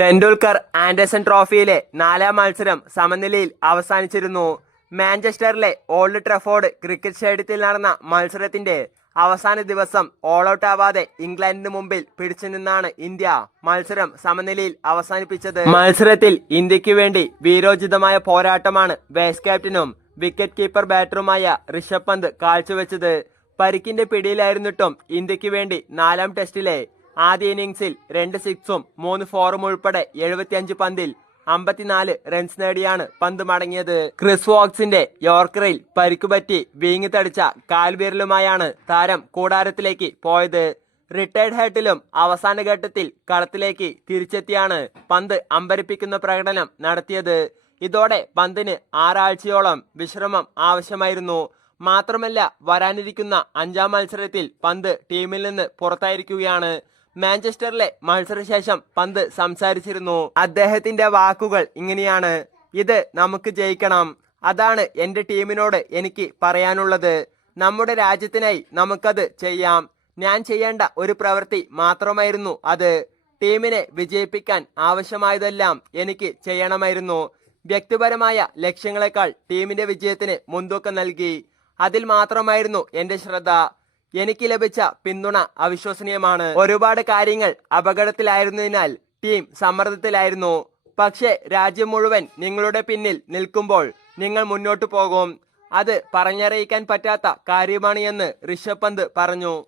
Tendulkar Anderson ട്രോഫിയിലെ നാലാം മത്സരം സമനിലയിൽ അവസാനിച്ചിരുന്നു. മാഞ്ചസ്റ്ററിലെ ഓൾഡ് ട്രഫോർഡ് ക്രിക്കറ്റ് സ്റ്റേഡിയത്തിൽ നടന്ന മത്സരത്തിന്റെ അവസാന ദിവസം ഓൾ ഔട്ട് ആവാതെ ഇംഗ്ലണ്ടിന് മുമ്പിൽ പിടിച്ചു നിന്നാണ് ഇന്ത്യ മത്സരം സമനിലയിൽ അവസാനിപ്പിച്ചത്. മത്സരത്തിൽ ഇന്ത്യയ്ക്ക് വേണ്ടി വീരോചിതമായ പോരാട്ടമാണ് വൈസ് ക്യാപ്റ്റനും വിക്കറ്റ് കീപ്പർ ബാറ്ററുമായ ഋഷഭ് പന്ത് കാഴ്ചവെച്ചത്. പരിക്കിന്റെ പിടിയിലായിരുന്നിട്ടും ഇന്ത്യയ്ക്ക് വേണ്ടി നാലാം ടെസ്റ്റിലെ ആദ്യ ഇന്നിംഗ്സിൽ രണ്ട് സിക്സും മൂന്ന് ഫോറും ഉൾപ്പെടെ എഴുപത്തിയഞ്ച് പന്തിൽ അമ്പത്തിനാല് റൺസ് നേടിയാണ് പന്ത് മടങ്ങിയത്. ക്രിസ് വോക്സിന്റെ യോർക്കറിൽ പരിക്കുപറ്റി വീങ്ങി തടിച്ച കാൽവിരലുമായാണ് താരം കൂടാരത്തിലേക്ക് പോയത്. റിട്ടയർഡ് ഹെഡിലും അവസാന ഘട്ടത്തിൽ കളത്തിലേക്ക് തിരിച്ചെത്തിയാണ് പന്ത് അമ്പരിപ്പിക്കുന്ന പ്രകടനം നടത്തിയത്. ഇതോടെ പന്തിന് ആറാഴ്ചയോളം വിശ്രമം ആവശ്യമായിരുന്നു. മാത്രമല്ല വരാനിരിക്കുന്ന അഞ്ചാം മത്സരത്തിൽ പന്ത് ടീമിൽ നിന്ന് പുറത്തായിരിക്കുകയാണ്. മാഞ്ചസ്റ്ററിലെ മത്സരശേഷം പന്ത് സംസാരിച്ചിരുന്നു. അദ്ദേഹത്തിന്റെ വാക്കുകൾ ഇങ്ങനെയാണ്. ഇത് നമുക്ക് ജയിക്കണം. അതാണ് എന്റെ ടീമിനോട് എനിക്ക് പറയാനുള്ളത്. നമ്മുടെ രാജ്യത്തിനായി നമുക്കത് ചെയ്യാം. ഞാൻ ചെയ്യേണ്ട ഒരു പ്രവൃത്തി മാത്രമായിരുന്നു അത്. ടീമിനെ വിജയിപ്പിക്കാൻ ആവശ്യമായതെല്ലാം എനിക്ക് ചെയ്യണമായിരുന്നു. വ്യക്തിപരമായ ലക്ഷ്യങ്ങളെക്കാൾ ടീമിന്റെ വിജയത്തിന് മുൻതൂക്കം നൽകി. അതിൽ മാത്രമായിരുന്നു എന്റെ ശ്രദ്ധ. എനിക്ക് ലഭിച്ച പിന്തുണ അവിശ്വസനീയമാണ്. ഒരുപാട് കാര്യങ്ങൾ അപകടത്തിലായിരുന്നതിനാൽ ടീം സമ്മർദ്ദത്തിലായിരുന്നു. പക്ഷേ രാജ്യം മുഴുവൻ നിങ്ങളുടെ പിന്നിൽ നിൽക്കുമ്പോൾ നിങ്ങൾ മുന്നോട്ടു പോകും. അത് പറഞ്ഞറിയിക്കാൻ പറ്റാത്ത കാര്യമാണ് എന്ന് ഋഷഭ് പന്ത് പറഞ്ഞു.